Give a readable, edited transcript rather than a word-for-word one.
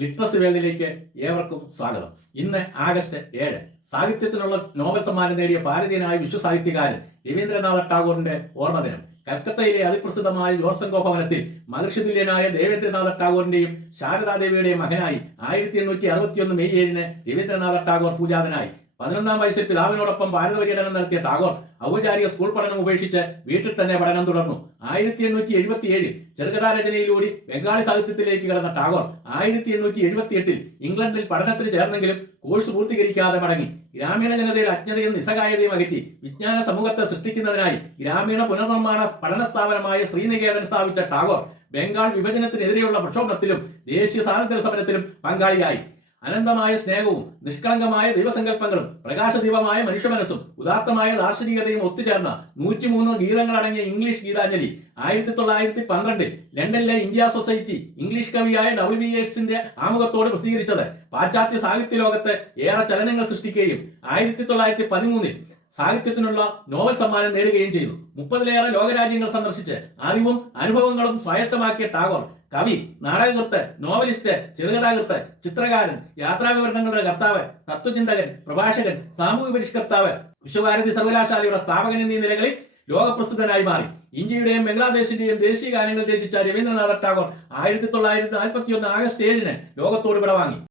Literacy വേൾഡിലേക്ക് ഏവർക്കും സ്വാഗതം. ഇന്ന് ആഗസ്റ്റ് 7 സാഹിത്യത്തിനുള്ള നോബൽ സമ്മാനം നേടിയ ഭാരതീയനായ വിശ്വസാഹിത്യകാരൻ രവീന്ദ്രനാഥ ടാഗോറിന്റെ ഓർമ്മദിനം. കൽക്കത്തയിലെ അതിപ്രസിദ്ധമായ ജോർസങ്കോ ഭവനത്തിൽ മഹർഷിതുല്യനായ ദേവേന്ദ്രനാഥ ടാഗോറിന്റെയും ശാരദാദേവിയുടെയും മകനായി 1861 മെയ് 7 രവീന്ദ്രനാഥ ടാഗോർ പൂജാതനായി. 11-ാം വയസ്സിൽ പിതാവിനോടൊപ്പം ഭാരത പര്യടനം നടത്തിയ ടാഗോർ ഔപചാരിക സ്കൂൾ പഠനം ഉപേക്ഷിച്ച് വീട്ടിൽ തന്നെ പഠനം തുടർന്നു. 1877 ചെറുകഥാരചനയിലൂടെ ബംഗാളി സാഹിത്യത്തിലേക്ക് കടന്ന ടാഗോർ 1878 ഇംഗ്ലണ്ടിൽ പഠനത്തിന് ചേർന്നെങ്കിലും കോഴ്സ് പൂർത്തീകരിക്കാതെ മടങ്ങി. ഗ്രാമീണ ജനതയുടെ അജ്ഞതയും നിസ്സഹായതയും അകറ്റി വിജ്ഞാന സമൂഹത്തെ സൃഷ്ടിക്കുന്നതിനായി ഗ്രാമീണ പുനർനിർമ്മാണ പഠന സ്ഥാപനമായ ശ്രീനികേതൻ സ്ഥാപിച്ച ടാഗോർ ബംഗാൾ വിഭജനത്തിനെതിരെയുള്ള പ്രക്ഷോഭത്തിലും ദേശീയ സ്വാതന്ത്ര്യ സമരത്തിലും പങ്കാളിയായി. അനന്തമായ സ്നേഹവും നിഷ്കളങ്കമായ ദൈവസങ്കല്പങ്ങളും പ്രകാശദീപമായ മനുഷ്യമനസ്സും ഉദാത്തമായ ദാർശനികതയും ഒത്തുചേർന്ന 103 ഗീതങ്ങളടങ്ങിയ ഇംഗ്ലീഷ് ഗീതാഞ്ജലി 1912 ലണ്ടനിലെ ഇന്ത്യ സൊസൈറ്റി ഇംഗ്ലീഷ് കവിയായ WBXന്റെ ആമുഖത്തോട് പ്രസിദ്ധീകരിച്ചത് പാശ്ചാത്യ സാഹിത്യ ലോകത്ത് ഏറെ ചലനങ്ങൾ സൃഷ്ടിക്കുകയും 1913 സാഹിത്യത്തിനുള്ള നോബൽ സമ്മാനം നേടുകയും ചെയ്തു. 30-ലേറെ ലോകരാജ്യങ്ങൾ സന്ദർശിച്ച് അറിവും അനുഭവങ്ങളും സ്വായത്തമാക്കിയ ടാഗോർ കവി, നാടകകൃത്ത്, നോവലിസ്റ്റ്, ചെറുകഥാകൃത്ത്, ചിത്രകാരൻ, യാത്രാവിവരണങ്ങളുടെ കർത്താവ്, തത്വചിന്തകൻ, പ്രഭാഷകൻ, സാമൂഹ്യ പരിഷ്കർത്താവ്, വിശ്വഭാരതി സർവകലാശാലയുടെ സ്ഥാപകൻ എന്നീ നിലകളിൽ ലോകപ്രസിദ്ധനായി മാറി. ഇന്ത്യയുടെയും ബംഗ്ലാദേശിന്റെയും ദേശീയ ഗാനങ്ങൾ രചിച്ച രവീന്ദ്രനാഥ ടാഗോർ 1941 ആഗസ്റ്റ് 7 ലോകത്തോട് വിടവാങ്ങി.